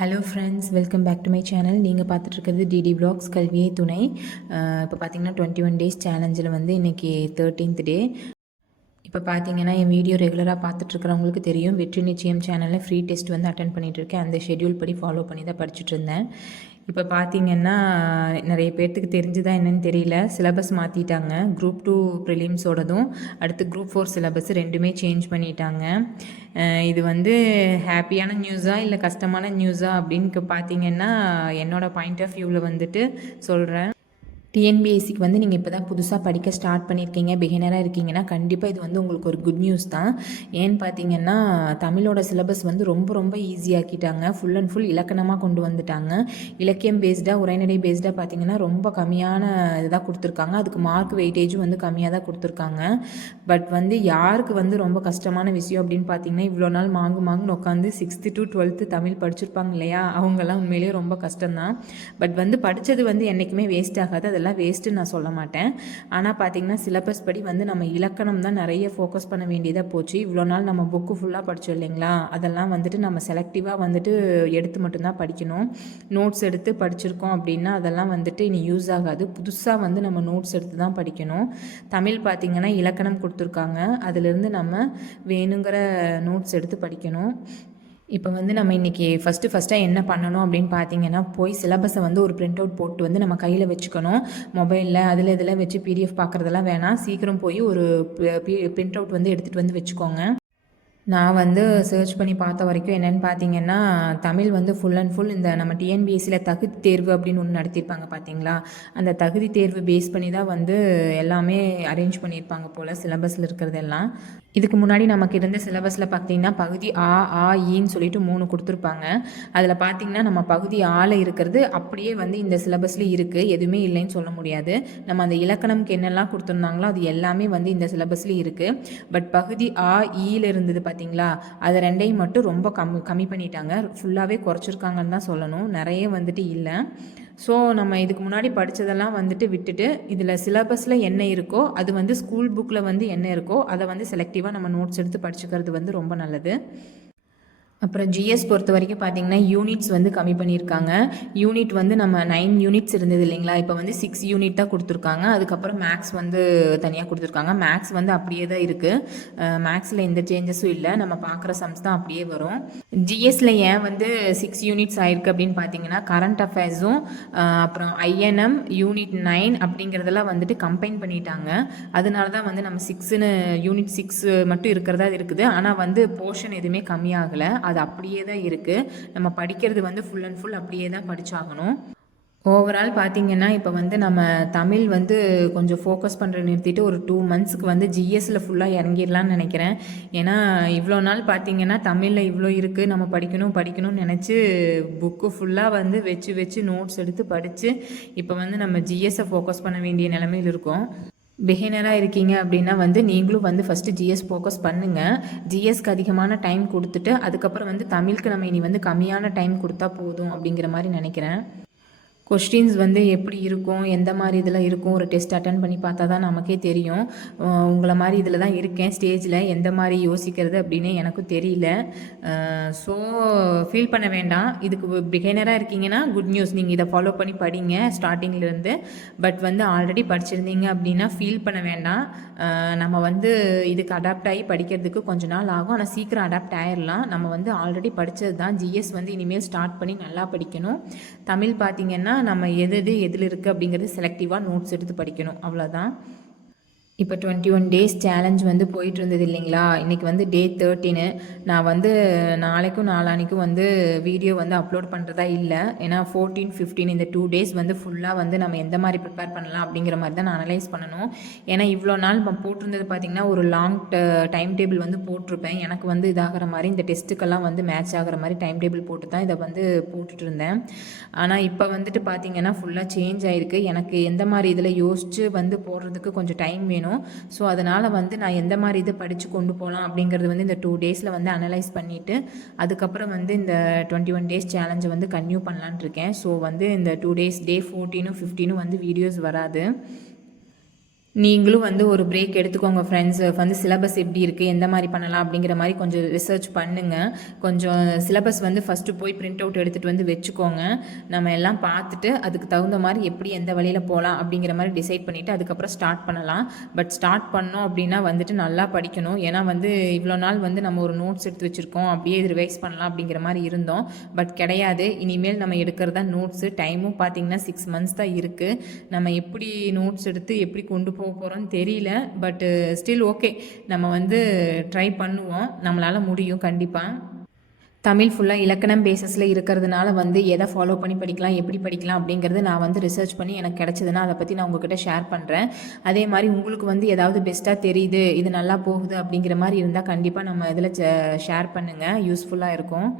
Hello friends, welcome back to my channel. நீங்கள் பார்த்துட்ருக்கிறது DD vlogs கல்வியே துணை. இப்போ பார்த்தீங்கன்னா 21 டேஸ் சேலஞ்சில் வந்து இன்றைக்கி 13th டே. இப்போ பார்த்தீங்கன்னா என் வீடியோ ரெகுலராக பார்த்துட்ருக்கிறவங்களுக்கு தெரியும், வெற்றி நிச்சயம் சேனலில் ஃப்ரீ டெஸ்ட் வந்து அட்டன் பண்ணிகிட்ருக்கேன். அந்த ஷெட்யூல் படி ஃபாலோ பண்ணி தான் படிச்சுட்டு இருந்தேன். இப்போ பார்த்தீங்கன்னா நிறைய பேர்த்துக்கு தெரிஞ்சுதா என்னன்னு தெரியல, சிலபஸ் மாற்றிட்டாங்க. குரூப் 2 ப்ரிலிம்ஸோடதும் அடுத்து குரூப் 4 சிலபஸ் ரெண்டுமே சேஞ்ச் பண்ணிட்டாங்க. இது வந்து ஹாப்பியான நியூஸா இல்லை கஷ்டமான நியூஸா அப்படின்னு பார்த்தீங்கன்னா என்னோடய பாயிண்ட் ஆஃப் வியூவில் வந்துட்டு சொல்கிறேன். டிஎன்பிஎஸ்சிக்கு வந்து நீங்கள் இப்போ தான் புதுசாக படிக்க ஸ்டார்ட் பண்ணியிருக்கீங்க, பிகினராக இருக்கீங்கன்னா கண்டிப்பாக இது வந்து உங்களுக்கு ஒரு குட் நியூஸ் தான். ஏன்னு பார்த்தீங்கன்னா தமிழோட சிலபஸ் வந்து ரொம்ப ரொம்ப ஈஸியாக்கிட்டாங்க. ஃபுல் அண்ட் ஃபுல் இலக்கணமாக கொண்டு வந்துட்டாங்க. இலக்கியம் பேஸ்டாக உரைநடை பேஸ்டாக பார்த்தீங்கன்னா ரொம்ப கம்மியான இதுதான் கொடுத்துருக்காங்க. அதுக்கு மார்க் வெயிட்டேஜும் வந்து கம்மியாக தான் கொடுத்துருக்காங்க. பட் வந்து யாருக்கு வந்து ரொம்ப கஷ்டமான விஷயம் அப்படின்னு பார்த்தீங்கன்னா, இவ்வளோ நாள் மாங்குன்னு உட்காந்து 6th to 12th தமிழ் படிச்சிருப்பாங்க இல்லையா, அவங்கெல்லாம் உண்மையிலேயே ரொம்ப கஷ்டம்தான். பட் வந்து படித்தது வந்து என்றைக்குமே வேஸ்ட் ஆகாது, அதெல்லாம் வேஸ்ட்டுன்னு நான் சொல்ல மாட்டேன். ஆனால் பார்த்திங்கன்னா சிலபஸ் படி வந்து நம்ம இலக்கணம் தான் நிறைய ஃபோக்கஸ் பண்ண வேண்டியதாக போச்சு. இவ்வளோ நாள் நம்ம புக்கு ஃபுல்லாக படித்தோம் இல்லைங்களா, அதெல்லாம் வந்துட்டு நம்ம செலக்டிவாக வந்துட்டு எடுத்து மட்டும்தான் படிக்கணும். நோட்ஸ் எடுத்து படிச்சிருக்கோம் அப்படின்னா அதெல்லாம் வந்துட்டு இனி யூஸ் ஆகாது. புதுசாக வந்து நம்ம நோட்ஸ் எடுத்து தான் படிக்கணும். தமிழ் பார்த்திங்கன்னா இலக்கணம் கொடுத்துருக்காங்க, அதிலிருந்து நம்ம வேணுங்கிற நோட்ஸ் எடுத்து படிக்கணும். இப்போ வந்து நம்ம இன்றைக்கி ஃபஸ்ட்டாக என்ன பண்ணணும் அப்படின்னு பார்த்தீங்கன்னா, போய் சிலபஸை வந்து ஒரு பிரிண்ட் அவுட் போட்டு வந்து நம்ம கையில் வச்சுக்கணும். மொபைலில் அதில் இதில் வச்சு பிடிஎஃப் பார்க்குறதெல்லாம் வேணாம். சீக்கிரம் போய் ஒரு பிரிண்ட் அவுட் வந்து எடுத்துகிட்டு வந்து வச்சுக்கோங்க. நான் வந்து சர்ச் பண்ணி பார்த்த வரைக்கும் என்னென்னு பார்த்தீங்கன்னா, தமிழ் வந்து ஃபுல் அண்ட் ஃபுல் இந்த நம்ம டிஎன்பிஎஸ்சியில் தகுதி தேர்வு அப்படின்னு ஒன்று நடத்தியிருப்பாங்க பார்த்தீங்களா, அந்த தகுதி தேர்வு பேஸ் பண்ணி தான் வந்து எல்லாமே அரேஞ்ச் பண்ணியிருப்பாங்க போல் சிலபஸில் இருக்கிறதெல்லாம். இதுக்கு முன்னாடி நமக்கு இருந்த சிலபஸில் பார்த்தீங்கன்னா பகுதி ஆ ஆ ஈன்னு சொல்லிட்டு 3 கொடுத்துருப்பாங்க. அதில் பார்த்தீங்கன்னா நம்ம பகுதி ஆல இருக்கிறது அப்படியே வந்து இந்த சிலபஸில் இருக்குது, எதுவுமே இல்லைன்னு சொல்ல முடியாது. நம்ம அந்த இலக்கணம்க்கு என்னெல்லாம் கொடுத்துருந்தாங்களோ அது எல்லாமே வந்து இந்த சிலபஸ்லேயும் இருக்குது. பட் பகுதி ஆ ஈயில் இருந்தது பார்த்தீங்களா, அது ரெண்டையும் மட்டும் ரொம்ப கம்மி பண்ணிட்டாங்க. ஃபுல்லாகவே குறைச்சிருக்காங்கன்னு தான் சொல்லணும், நிறைய வந்துட்டு இல்லை. ஸோ நம்ம இதுக்கு முன்னாடி படித்ததெல்லாம் வந்துட்டு விட்டுட்டு இதில் சிலபஸில் என்ன இருக்கோ அது வந்து ஸ்கூல் புக்கில் வந்து என்ன இருக்கோ அதை வந்து செலக்டிவாக நம்ம நோட்ஸ் எடுத்து படிச்சுக்கிறது வந்து ரொம்ப நல்லது. அப்புறம் ஜிஎஸ் பொறுத்த வரைக்கும் பார்த்தீங்கன்னா யூனிட்ஸ் வந்து கம்மி பண்ணியிருக்காங்க. யூனிட் வந்து நம்ம 9 யூனிட்ஸ் இருந்தது இல்லைங்களா, இப்போ வந்து 6 யூனிட் தான் கொடுத்துருக்காங்க. அதுக்கப்புறம் மேக்ஸ் வந்து தனியாக கொடுத்துருக்காங்க. மேக்ஸ் வந்து அப்படியே தான் இருக்குது, மேக்ஸில் எந்த சேஞ்சஸும் இல்லை. நம்ம பார்க்குற சம்ஸ் தான் அப்படியே வரும். ஜிஎஸ்ல ஏன் வந்து 6 யூனிட்ஸ் ஆயிருக்கு அப்படின்னு பார்த்தீங்கன்னா, கரண்ட் அஃபேர்ஸும் அப்புறம் ஐஎன்எம் யூனிட் 9 அப்படிங்கிறதெல்லாம் வந்துட்டு கம்பைன் பண்ணிட்டாங்க. அதனால தான் வந்து நம்ம 6ன்னு யூனிட் 6 மட்டும் இருக்கிறதா இருக்குது. ஆனால் வந்து போர்ஷன் எதுவுமே கம்மியாகலை, அது அப்படியே தான் இருக்குது. நம்ம படிக்கிறது வந்து ஃபுல் அண்ட் ஃபுல் அப்படியே தான் படித்தாகணும். ஓவரால் பார்த்திங்கன்னா இப்போ வந்து நம்ம தமிழ் வந்து கொஞ்சம் ஃபோக்கஸ் பண்ணுற நிறுத்திட்டு ஒரு 2 மந்த்ஸுக்கு வந்து ஜிஎஸ்சில் ஃபுல்லாக இறங்கிடலான்னு நினைக்கிறேன். ஏன்னா இவ்வளோ நாள் பார்த்திங்கன்னா தமிழில் இவ்வளோ இருக்குது, நம்ம படிக்கணும்னு நினச்சி புக்கு ஃபுல்லாக வந்து வச்சு நோட்ஸ் எடுத்து படித்து இப்போ வந்து நம்ம ஜிஎஸ்ஸை ஃபோக்கஸ் பண்ண வேண்டிய நிலைமையில் இருக்கோம். பிகினராக இருக்கீங்க அப்படின்னா வந்து நீங்களும் வந்து ஃபஸ்ட்டு ஜிஎஸ் ஃபோக்கஸ் பண்ணுங்கள். ஜிஎஸ்க்கு அதிகமான டைம் கொடுத்துட்டு அதுக்கப்புறம் வந்து தமிழுக்கு நம்ம இனி வந்து கம்மியான டைம் கொடுத்தா போதும் அப்படிங்கிற மாதிரி நினைக்கிறேன். கொஸ்டின்ஸ் வந்து எப்படி இருக்கும், எந்த மாதிரி இதில் இருக்கும், ஒரு டெஸ்ட் அட்டன் பண்ணி பார்த்தா தான் நமக்கே தெரியும். உங்களை மாதிரி இதில் தான் இருக்கேன் ஸ்டேஜில், எந்த மாதிரி யோசிக்கிறது அப்படின்னு எனக்கும் தெரியல. ஸோ ஃபீல் பண்ண வேண்டாம். இதுக்கு பிகினராக இருக்கீங்கன்னா குட் நியூஸ், நீங்கள் இதை ஃபாலோ பண்ணி படிங்க ஸ்டார்டிங்லேருந்து. பட் வந்து ஆல்ரெடி படிச்சிருந்தீங்க அப்படின்னா ஃபீல் பண்ண வேண்டாம். நம்ம வந்து இதுக்கு அடாப்ட் ஆகி படிக்கிறதுக்கு கொஞ்ச நாள் ஆகும், ஆனால் சீக்கிரம் அடாப்ட் ஆகிடலாம். நம்ம வந்து ஆல்ரெடி படித்தது தான். ஜிஎஸ் வந்து இனிமேல் ஸ்டார்ட் பண்ணி நல்லா படிக்கணும். தமிழ் பார்த்திங்கன்னா நம்ம எதில் இருக்குது அப்படிங்கிறது செலக்டிவாக நோட்ஸ் எடுத்து படிக்கணும், அவ்வளோதான். இப்போ 21 டேஸ் சேலஞ்ச் வந்து போயிட்டு இருந்தது இல்லைங்களா, இன்றைக்கி வந்து டே 13. நான் வந்து நாளைக்கும் நாளானிக்கும் வந்து வீடியோ வந்து அப்லோட் பண்ணுறதா இல்லை. ஏன்னா 14, 15 இந்த 2 டேஸ் வந்து ஃபுல்லாக வந்து நம்ம எந்த மாதிரி ப்ரிப்பேர் பண்ணலாம் அப்படிங்கிற மாதிரி தான் நான் அனலைஸ் பண்ணணும். ஏன்னா இவ்வளோ நாள் போட்டிருந்தது பார்த்திங்கன்னா ஒரு லாங் டைம் டேபிள் வந்து போட்டிருப்பேன். எனக்கு வந்து இதாகிற மாதிரி இந்த டெஸ்ட்டுக்கெல்லாம் வந்து மேட்ச் ஆகிற மாதிரி டைம் டேபிள் போட்டு தான் இதை வந்து போட்டுட்டு இருந்தேன். ஆனால் இப்போ வந்துட்டு பார்த்திங்கன்னா ஃபுல்லாக சேஞ்ச் ஆகிருக்கு. எனக்கு எந்த மாதிரி இதில் யோசித்து வந்து போடுறதுக்கு கொஞ்சம் டைம் வேணும். ஸோ அதனால் வந்து நான் எந்த மாதிரி இது படித்து கொண்டு போகலாம் அப்படிங்கிறது வந்து இந்த 2 டேஸில் வந்து அனலைஸ் பண்ணிவிட்டு அதுக்கப்புறம் வந்து இந்த 21 டேஸ் சேலஞ்சை வந்து கன்டினியூ பண்ணலான் இருக்கேன். ஸோ வந்து இந்த 2 டேஸ் டே 14, 15 வந்து வீடியோஸ் வராது. நீங்களும் வந்து ஒரு பிரேக் எடுத்துக்கோங்க ஃப்ரெண்ட்ஸ். வந்து சிலபஸ் எப்படி இருக்குது, எந்த மாதிரி பண்ணலாம் அப்படிங்கிற மாதிரி கொஞ்சம் ரிசர்ச் பண்ணுங்கள். கொஞ்சம் சிலபஸ் வந்து ஃபஸ்ட்டு போய் பிரிண்ட் அவுட் எடுத்துகிட்டு வந்து வச்சுக்கோங்க. நம்ம எல்லாம் பார்த்துட்டு அதுக்கு தகுந்த மாதிரி எப்படி எந்த வழியில் போகலாம் அப்படிங்கிற மாதிரி டிசைட் பண்ணிவிட்டு அதுக்கப்புறம் ஸ்டார்ட் பண்ணலாம். பட் ஸ்டார்ட் பண்ணோம் அப்படின்னா வந்துட்டு நல்லா படிக்கணும். ஏன்னா வந்து இவ்வளோ நாள் வந்து நம்ம ஒரு நோட்ஸ் எடுத்து வச்சுருக்கோம், அப்படியே இது ரிவைஸ் பண்ணலாம் அப்படிங்கிற மாதிரி இருந்தோம். பட் கிடையாது. இனிமேல் நம்ம எடுக்கிறதா நோட்ஸு. டைமும் பார்த்திங்கன்னா 6 months தான் இருக்குது. நம்ம எப்படி நோட்ஸ் எடுத்து எப்படி கொண்டு போகிறோன்னு தெரியல. பட் ஸ்டில் ஓகே, நம்ம வந்து ட்ரை பண்ணுவோம். நம்மளால் முடியும் கண்டிப்பாக. தமிழ் ஃபுல்லாக இலக்கணம் பேசஸில் இருக்கிறதுனால வந்து எதை ஃபாலோ பண்ணி படிக்கலாம், எப்படி படிக்கலாம் அப்படிங்கிறது நான் வந்து ரிசர்ச் பண்ணி எனக்கு கிடச்சதுன்னா அதை பற்றி நான் உங்ககிட்ட ஷேர் பண்ணுறேன். அதே மாதிரி உங்களுக்கு வந்து ஏதாவது பெஸ்ட்டாக தெரியுது, இது நல்லா போகுது அப்படிங்கிற மாதிரி இருந்தால் கண்டிப்பாக நம்ம இதில் ஷேர் பண்ணுங்கள், யூஸ்ஃபுல்லாக இருக்கும்.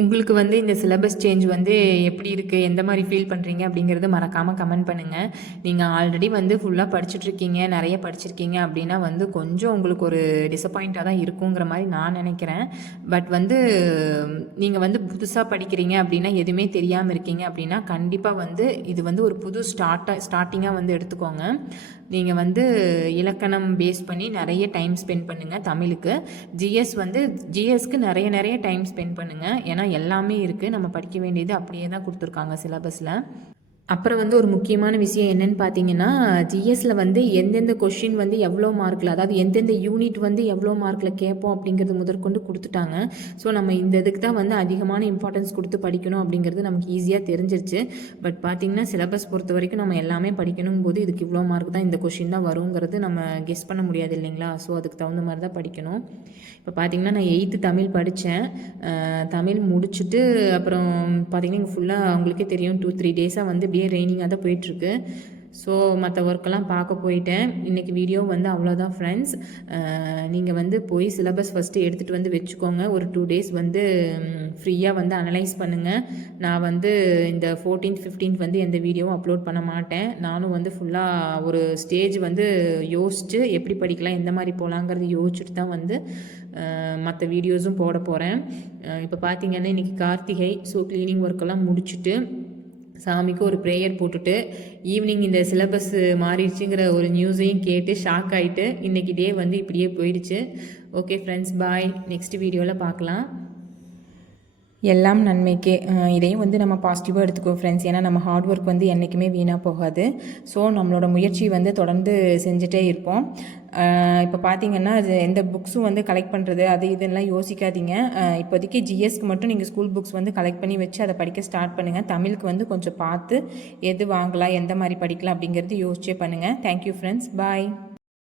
உங்களுக்கு வந்து இந்த சிலபஸ் சேஞ்ச் வந்து எப்படி இருக்குது, எந்த மாதிரி ஃபீல் பண்ணுறீங்க அப்படிங்கிறது மறக்காமல் கமெண்ட் பண்ணுங்கள். நீங்கள் ஆல்ரெடி வந்து ஃபுல்லாக படிச்சுட்ருக்கீங்க, நிறைய படிச்சிருக்கீங்க அப்படின்னா வந்து கொஞ்சம் உங்களுக்கு ஒரு டிசப்பாயிண்ட்டாக தான் இருக்குங்கிற மாதிரி நான் நினைக்கிறேன். பட் வந்து நீங்கள் வந்து புதுசாக படிக்கிறீங்க அப்படின்னா, எதுவுமே தெரியாமல் இருக்கீங்க அப்படின்னா கண்டிப்பாக வந்து இது வந்து ஒரு புது ஸ்டார்டிங்காக வந்து எடுத்துக்கோங்க. நீங்கள் வந்து இலக்கணம் பேஸ் பண்ணி நிறைய டைம் ஸ்பெண்ட் பண்ணுங்கள் தமிழுக்கு. ஜிஎஸ்க்கு நிறைய டைம் ஸ்பெண்ட் பண்ணுங்கள். ஏன்னா எல்லாமே இருக்குது, நம்ம படிக்க வேண்டியது அப்படியே தான் கொடுத்துருக்காங்க சிலபஸில். அப்புறம் வந்து ஒரு முக்கியமான விஷயம் என்னென்னு பார்த்தீங்கன்னா, ஜிஎஸ்சில் வந்து எந்தெந்த கொஷின் வந்து எவ்வளோ மார்க்கில், அதாவது எந்தெந்த யூனிட் வந்து எவ்வளோ மார்க்கில் கேட்போம் அப்படிங்கிறது முதற்கொண்டு கொடுத்துட்டாங்க. ஸோ நம்ம இந்த இதுக்கு தான் வந்து அதிகமான இம்பார்ட்டன்ஸ் கொடுத்து படிக்கணும் அப்படிங்கிறது நமக்கு ஈஸியாக தெரிஞ்சிருச்சு. பட் பார்த்திங்கன்னா சிலபஸ் பொறுத்த வரைக்கும் நம்ம எல்லாமே படிக்கணும் போது இதுக்கு இவ்வளோ மார்க் தான், இந்த கொஷின் தான் வருங்கிறது நம்ம கெஸ் பண்ண முடியாது இல்லைங்களா. ஸோ அதுக்கு தகுந்த மாதிரி தான் படிக்கணும். இப்போ பார்த்திங்கன்னா நான் 8th தமிழ் படித்தேன். தமிழ் முடிச்சுட்டு அப்புறம் பார்த்திங்கன்னா இங்கே ஃபுல்லாக அவங்களுக்கே தெரியும் 2-3 டேஸாக வந்து இப்படியே ரெய்னிங்காக தான் போயிட்டுருக்கு. ஸோ மற்ற ஒர்க்கெல்லாம் பார்க்க போயிட்டேன். இன்றைக்கி வீடியோ வந்து அவ்வளோதான் ஃப்ரெண்ட்ஸ். நீங்கள் வந்து போய் சிலபஸ் ஃபஸ்ட்டு எடுத்துகிட்டு வந்து வச்சுக்கோங்க. ஒரு 2 days வந்து ஃப்ரீயாக வந்து அனலைஸ் பண்ணுங்கள். நான் வந்து இந்த 14th 15th வந்து எந்த வீடியோவும் அப்லோட் பண்ண மாட்டேன். நானும் வந்து ஃபுல்லாக ஒரு ஸ்டேஜ் வந்து யோசித்து எப்படி படிக்கலாம், எந்த மாதிரி போகலாங்கிறது யோசிச்சுட்டு தான் வந்து மற்ற வீடியோஸும் போட போகிறேன். இப்போ பார்த்திங்கன்னா இன்றைக்கி கார்த்திகை. ஸோ க்ளீனிங் ஒர்க்கெல்லாம் முடிச்சுட்டு சாமிக்கு ஒரு ப்ரேயர் போட்டுட்டு ஈவினிங் இந்த சிலபஸ் மாறிடுச்சுங்கிற ஒரு நியூஸையும் கேட்டு ஷாக் ஆகிட்டு இன்றைக்கி டே வந்து இப்படியே போயிடுச்சு. ஓகே ஃப்ரெண்ட்ஸ், பாய். நெக்ஸ்ட் வீடியோவில் பார்க்கலாம். எல்லாம் நன்மைக்கே. இதையும் வந்து நம்ம பாசிட்டிவாக எடுத்துக்கோ ஃப்ரெண்ட்ஸ். ஏன்னா நம்ம ஹார்ட் ஒர்க் வந்து என்றைக்குமே வீணாக போகாது. ஸோ நம்மளோட முயற்சி வந்து தொடர்ந்து செஞ்சுட்டே இருப்போம். இப்போ பார்த்தீங்கன்னா அது எந்த புக்ஸும் வந்து கலெக்ட் பண்ணுறது அது இதெல்லாம் யோசிக்காதீங்க. இப்போதைக்கு ஜிஎஸ்க்கு மட்டும் நீங்கள் ஸ்கூல் புக்ஸ் வந்து கலெக்ட் பண்ணி வச்சு அதை படிக்க ஸ்டார்ட் பண்ணுங்கள். தமிழுக்கு வந்து கொஞ்சம் பார்த்து எது வாங்கலாம், எந்த மாதிரி படிக்கலாம் அப்படிங்கிறது யோசிச்சே பண்ணுங்கள். தேங்க்யூ ஃப்ரெண்ட்ஸ், பாய்.